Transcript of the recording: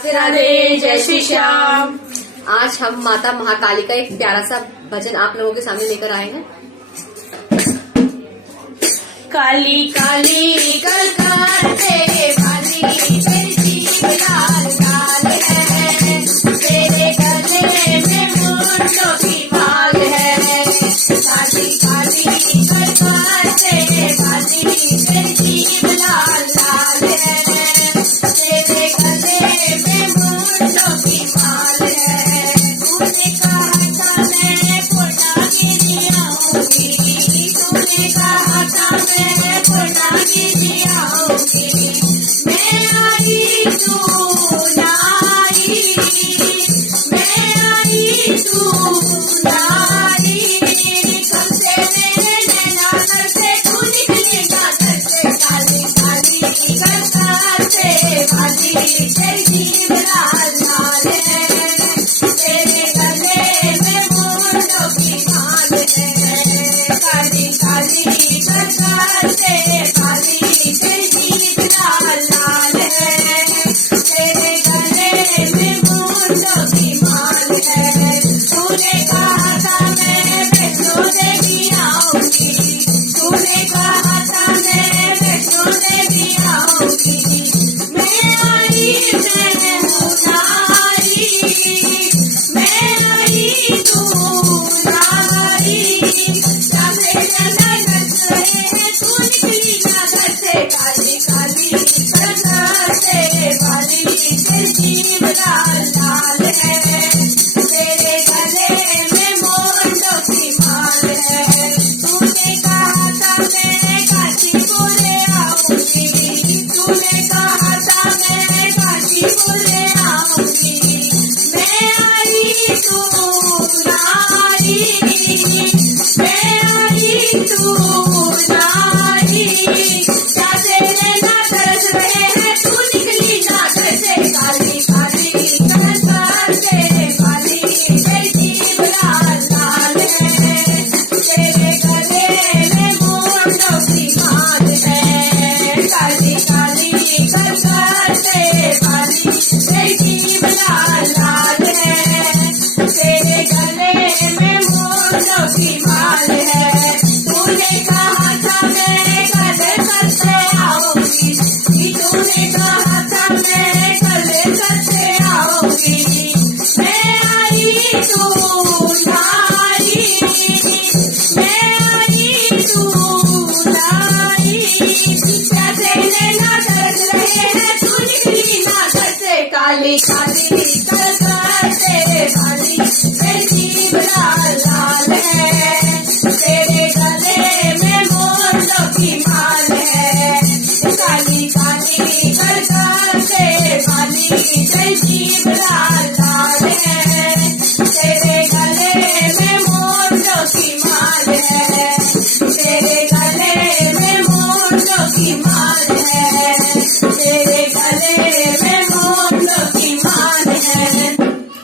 राधे राधे, जय श्री श्याम। आज हम माता महाकाली का एक प्यारा सा भजन आप लोगों के सामने लेकर आए हैं। काली काली कलकत्ते वाली तेरी जीभ लाल लाल है, तेरे गले में मुंडों की माल है। काली काली कलकत्ते वाली तेरी जीभ लाल लाल है, तेरे गले में मुंडों की माल है। तूने कहा था मैं पुनागिरी आऊंगी, तूने कहा था मैं पुनागिरी आऊंगी। मैं आई तू ना आई, मैं आई तू ना आई। कब से मेरे नैना सर से तू निकली गागर से। काली काली कलकत्ते वाली तेरी जीभ लाल लाल है, तेरे गले में मुंडों की माल है। काली काली कलकत्ते वाली तेरी जीभ लाल लाल है, तेरे गले में मुंडों की माल है। तूने कहा था मैं वैष्णो देवी आऊंगी, तूने कहा था मैं वैष्णो देवी आऊंगी। मैं आई मैं हूँ ना आई, मैं आई तू ना आई। सामने नजर रहे हैं तू निकली नजर से। काली काली कलकत्ते वाली तेरी जीभ लाल लाल है, तेरे गले में मुंडों की माल है। तूने कहा था मैं काशीपुर आऊंगी, तूने कहा था मैं काशीपुर आऊंगी। मैं आई तू ना आई, मैं आई तू ना आई। जाते नैना तरस रहे हैं तू निकली नागर से। काली काली कलकत्ते वाली तेरी जीभ लाल लाल है, तेरे गले में मुंडों की माल है। काली काली कलकत्ते वाली तेरी जीभ लाल लाल है, तेरे गले में मुंडों की माल है। तूने कहा था मैं कलकत्ते आऊंगी, तूने कहा था मैं कलकत्ते आऊंगी। मैं आई तू ना आई, मैं आई तू ना आई। कैसे नैना तरस रहे हैं तू निकली नागर से। काली काली कलकत्ते वाली तेरी जीभ लाल लाल है, तेरे गले में मुंडों की माल है। काली काली कलकत्ते वाली तेरी जीभ लाल